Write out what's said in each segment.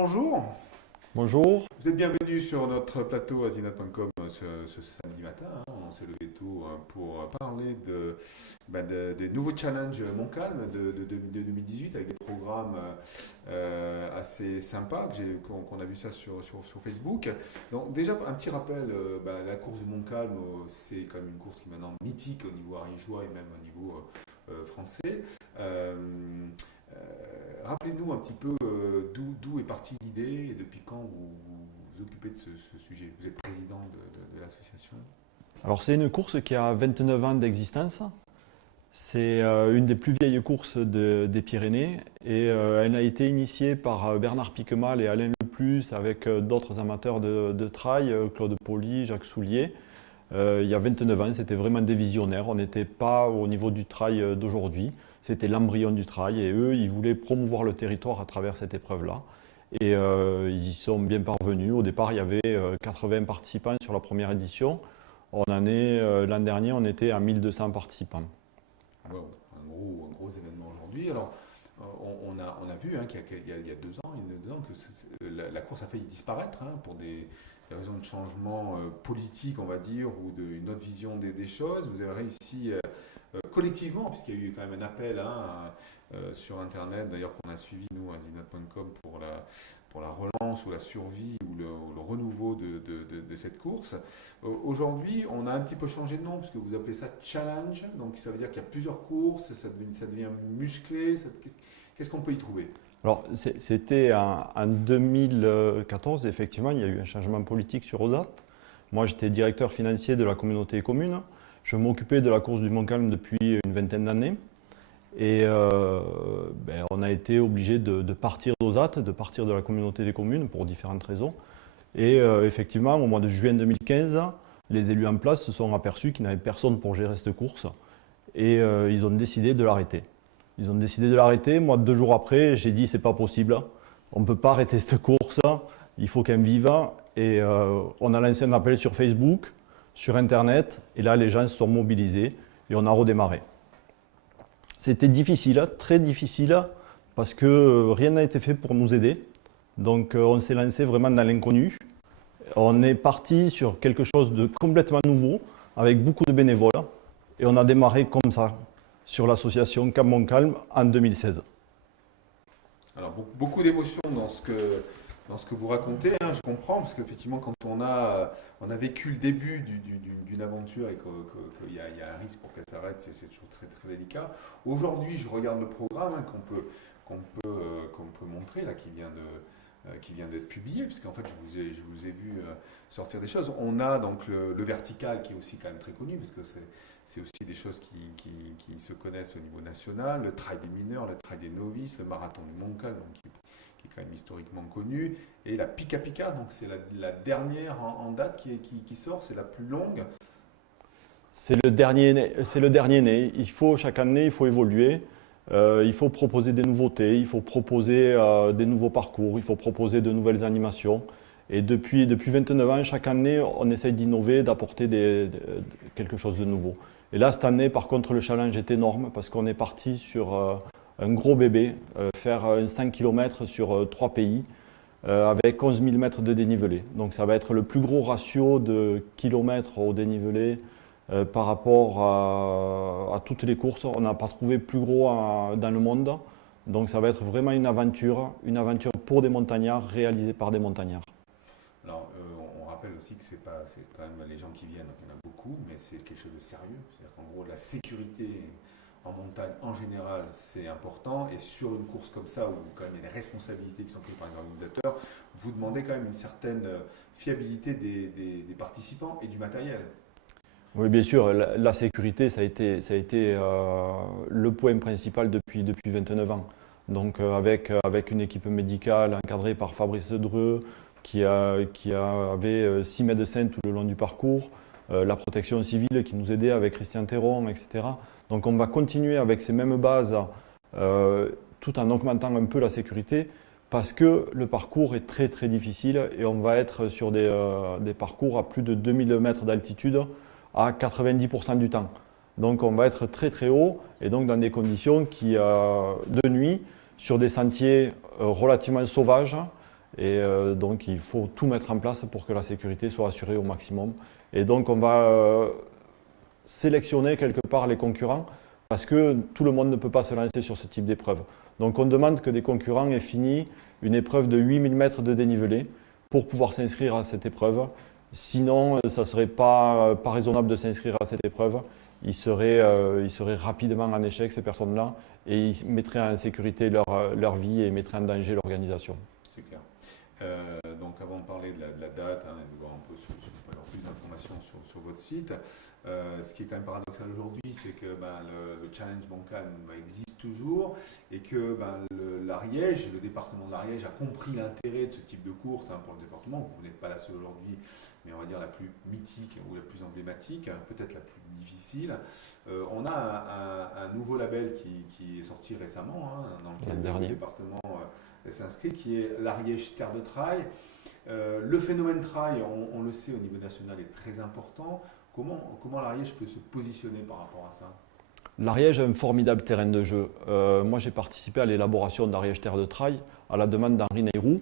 bonjour. Bonjour. Vous êtes bienvenue sur notre plateau à zinat.com ce samedi matin, hein. On s'est levé tôt pour parler des nouveaux challenges Montcalm de 2018 avec des programmes assez sympas qu'on a vu ça sur Facebook. Donc déjà un petit rappel, la course de Montcalm, c'est quand même une course qui est maintenant mythique au niveau ariégeois et même au niveau français. Euh, Rappelez-nous un petit peu d'où est partie l'idée et depuis quand vous vous occupez de ce sujet. Vous êtes président de l'association. Alors c'est une course qui a 29 ans d'existence. C'est une des plus vieilles courses des Pyrénées et elle a été initiée par Bernard Piquemal et Alain Leplus avec d'autres amateurs de trail, Claude Poli, Jacques Soulier. Il y a 29 ans, c'était vraiment des visionnaires. On n'était pas au niveau du trail d'aujourd'hui. C'était l'embryon du trail et eux, ils voulaient promouvoir le territoire à travers cette épreuve-là. Et ils y sont bien parvenus. Au départ, il y avait 80 participants sur la première édition. L'an dernier, on était à 1200 participants. Wow, un gros événement aujourd'hui. Alors, on a vu qu'il y a 2 ans que la course a failli disparaître pour des raisons de changement politique, on va dire, ou d'une autre vision des choses. Vous avez réussi collectivement, puisqu'il y a eu quand même un appel sur Internet, d'ailleurs qu'on a suivi nous à zinat.com pour la relance ou la survie ou le renouveau de cette course. Aujourd'hui, on a un petit peu changé de nom, puisque vous appelez ça challenge, donc ça veut dire qu'il y a plusieurs courses, ça devient musclé. Qu'est-ce qu'on peut y trouver? Alors, c'était en 2014, effectivement, il y a eu un changement politique sur OSAT. Moi, j'étais directeur financier de la communauté des communes. Je m'occupais de la course du Montcalm depuis une vingtaine d'années. Et on a été obligé de partir d'OSAT, de partir de la communauté des communes pour différentes raisons. Et effectivement, au mois de juin 2015, les élus en place se sont aperçus qu'ils n'avaient personne pour gérer cette course. Et ils ont décidé de l'arrêter. Ils ont décidé de l'arrêter. Moi, 2 jours après, j'ai dit c'est pas possible. On ne peut pas arrêter cette course. Il faut qu'elle vive. Et on a lancé un appel sur Facebook, sur Internet. Et là, les gens se sont mobilisés et on a redémarré. C'était difficile, très difficile, parce que rien n'a été fait pour nous aider. Donc on s'est lancé vraiment dans l'inconnu. On est parti sur quelque chose de complètement nouveau, avec beaucoup de bénévoles. Et on a démarré comme ça, sur l'association Camp Montcalm en 2016. Alors beaucoup d'émotions dans ce que vous racontez, je comprends, parce qu'effectivement, quand on a vécu le début d'une aventure et qu'il y a un risque pour qu'elle s'arrête, c'est toujours très, très délicat. Aujourd'hui, je regarde le programme qu'on peut montrer, là, qui vient d'être publié, puisqu'en fait, je vous ai vu sortir des choses. On a donc le vertical qui est aussi quand même très connu, parce que c'est aussi des choses qui se connaissent au niveau national, le trail des mineurs, le trail des novices, le marathon du Montcalm, donc qui est quand même historiquement connu, et la Pika Pika, donc c'est la dernière en date qui sort, c'est la plus longue. C'est le dernier né. Chaque année, il faut évoluer. Il faut proposer des nouveautés, il faut proposer des nouveaux parcours, il faut proposer de nouvelles animations. Et depuis 29 ans, chaque année, on essaye d'innover, d'apporter quelque chose de nouveau. Et là, cette année, par contre, le challenge est énorme parce qu'on est parti sur un gros bébé, faire un 5 km sur 3 pays avec 11 000 mètres de dénivelé. Donc ça va être le plus gros ratio de kilomètres au dénivelé par rapport à toutes les courses. On n'a pas trouvé plus gros dans le monde. Donc ça va être vraiment une aventure pour des montagnards, réalisée par des montagnards. Alors, on rappelle aussi que c'est quand même les gens qui viennent, donc il y en a beaucoup, mais c'est quelque chose de sérieux. C'est-à-dire qu'en gros, la sécurité en montagne, en général, c'est important. Et sur une course comme ça, où quand même il y a des responsabilités qui sont prises par les organisateurs, vous demandez quand même une certaine fiabilité des participants et du matériel. Oui, bien sûr, la sécurité, ça a été le point principal depuis 29 ans. Donc avec une équipe médicale encadrée par Fabrice Dreux, qui avait 6 médecins tout le long du parcours, la protection civile qui nous aidait avec Christian Théron, etc. Donc on va continuer avec ces mêmes bases tout en augmentant un peu la sécurité parce que le parcours est très très difficile et on va être sur des parcours à plus de 2000 mètres d'altitude à 90% du temps. Donc on va être très très haut et donc dans des conditions de nuit, sur des sentiers relativement sauvages Et donc il faut tout mettre en place pour que la sécurité soit assurée au maximum. Et donc on va sélectionner quelque part les concurrents parce que tout le monde ne peut pas se lancer sur ce type d'épreuve. Donc on demande que des concurrents aient fini une épreuve de 8000 mètres de dénivelé pour pouvoir s'inscrire à cette épreuve. Sinon, ça ne serait pas raisonnable de s'inscrire à cette épreuve. Ils seraient rapidement en échec, ces personnes-là, et ils mettraient en sécurité leur vie et mettraient en danger l'organisation. C'est clair. Donc avant de parler de la date, et de voir un peu avoir plus d'informations sur votre site, ce qui est quand même paradoxal aujourd'hui, c'est que le Challenge Montcalm existe toujours et que l'Ariège, le département de l'Ariège a compris l'intérêt de ce type de course pour le département. Vous n'êtes pas la seule aujourd'hui, mais on va dire la plus mythique ou la plus emblématique, peut-être la plus difficile. On a un nouveau label qui est sorti récemment, dans lequel le département s'inscrit, qui est l'Ariège Terre de Trail. Le phénomène trail, on le sait, au niveau national est très important. Comment l'Ariège peut se positionner par rapport à ça? L'Ariège est un formidable terrain de jeu. Moi, j'ai participé à l'élaboration d'Ariège Terre de Trail à la demande d'Henri Neyroux,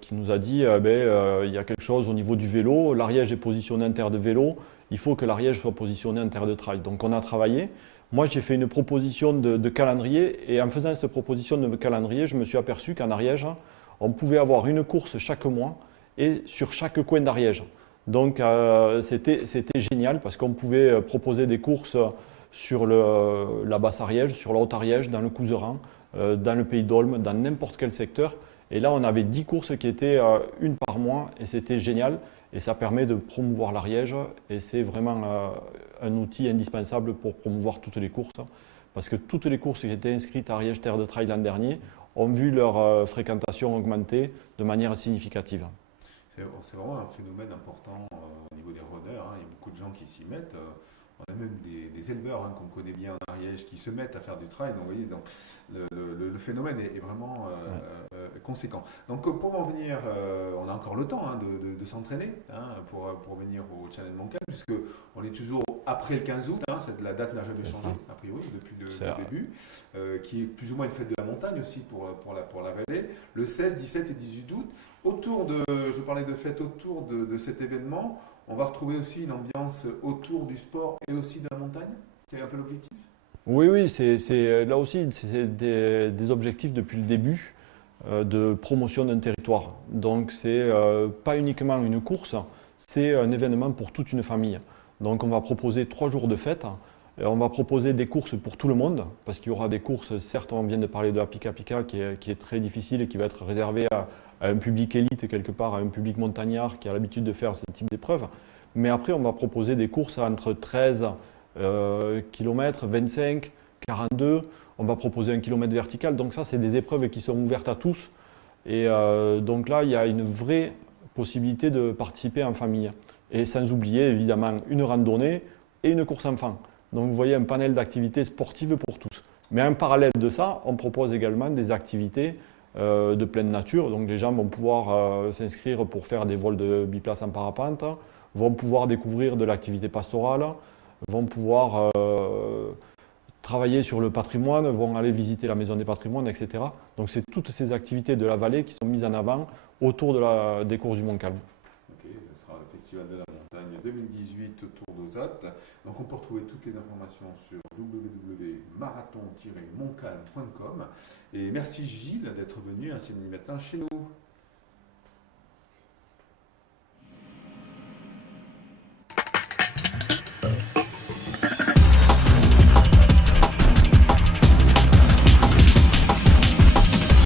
qui nous a dit il y a quelque chose au niveau du vélo. L'Ariège est positionné en terre de vélo. Il faut que l'Ariège soit positionné en terre de trail. Donc, on a travaillé. Moi, j'ai fait une proposition de calendrier. Et en faisant cette proposition de calendrier, je me suis aperçu qu'en Ariège, on pouvait avoir une course chaque mois et sur chaque coin d'Ariège. Donc, c'était génial parce qu'on pouvait proposer des courses sur la Basse-Ariège, sur la Haute-Ariège, dans le Couserans, dans le Pays d'Aulne, dans n'importe quel secteur. Et là, on avait 10 courses qui étaient une par mois et c'était génial. Et ça permet de promouvoir l'Ariège et c'est vraiment un outil indispensable pour promouvoir toutes les courses. Parce que toutes les courses qui étaient inscrites à Ariège Terre de Trail l'an dernier ont vu leur fréquentation augmenter de manière significative. C'est vraiment un phénomène important au niveau des runners. Il y a beaucoup de gens qui s'y mettent. On a même des éleveurs qu'on connaît bien en Ariège qui se mettent à faire du trail. Donc, vous voyez, donc, le phénomène est vraiment conséquent. Donc, pour en venir, on a encore le temps de s'entraîner pour venir au Challenge Montcalm, puisqu'on est toujours après le 15 août. La date n'a jamais changé, a priori, depuis le début, qui est plus ou moins une fête de la montagne aussi pour la vallée. Le 16, 17 et 18 août, je parlais de fête autour de cet événement. On va retrouver aussi une ambiance autour du sport et aussi de la montagne. C'est un peu l'objectif? Oui, là aussi, c'est des objectifs depuis le début de promotion d'un territoire. Donc, c'est pas uniquement une course, c'est un événement pour toute une famille. Donc, on va proposer 3 jours de fête. On va proposer des courses pour tout le monde, parce qu'il y aura des courses, certes, on vient de parler de la Pika Pika, qui est très difficile et qui va être réservée à un public élite, quelque part, à un public montagnard qui a l'habitude de faire ce type d'épreuve. Mais après, on va proposer des courses entre 13 km, 25, 42. On va proposer 1 km vertical. Donc ça, c'est des épreuves qui sont ouvertes à tous. Et donc là, il y a une vraie possibilité de participer en famille. Et sans oublier, évidemment, une randonnée et une course enfant. Donc vous voyez un panel d'activités sportives pour tous. Mais en parallèle de ça, on propose également des activités de pleine nature. Donc les gens vont pouvoir s'inscrire pour faire des vols de biplace en parapente, vont pouvoir découvrir de l'activité pastorale, vont pouvoir travailler sur le patrimoine, vont aller visiter la maison des patrimoines, etc. Donc c'est toutes ces activités de la vallée qui sont mises en avant autour des courses du Montcalm. Ok, ce sera le Festival de la Montagne 2018 autour d'Auzat. Donc on peut retrouver toutes les informations sur www.marathon-montcalm.com. Et merci Gilles d'être venu un samedi matin chez nous.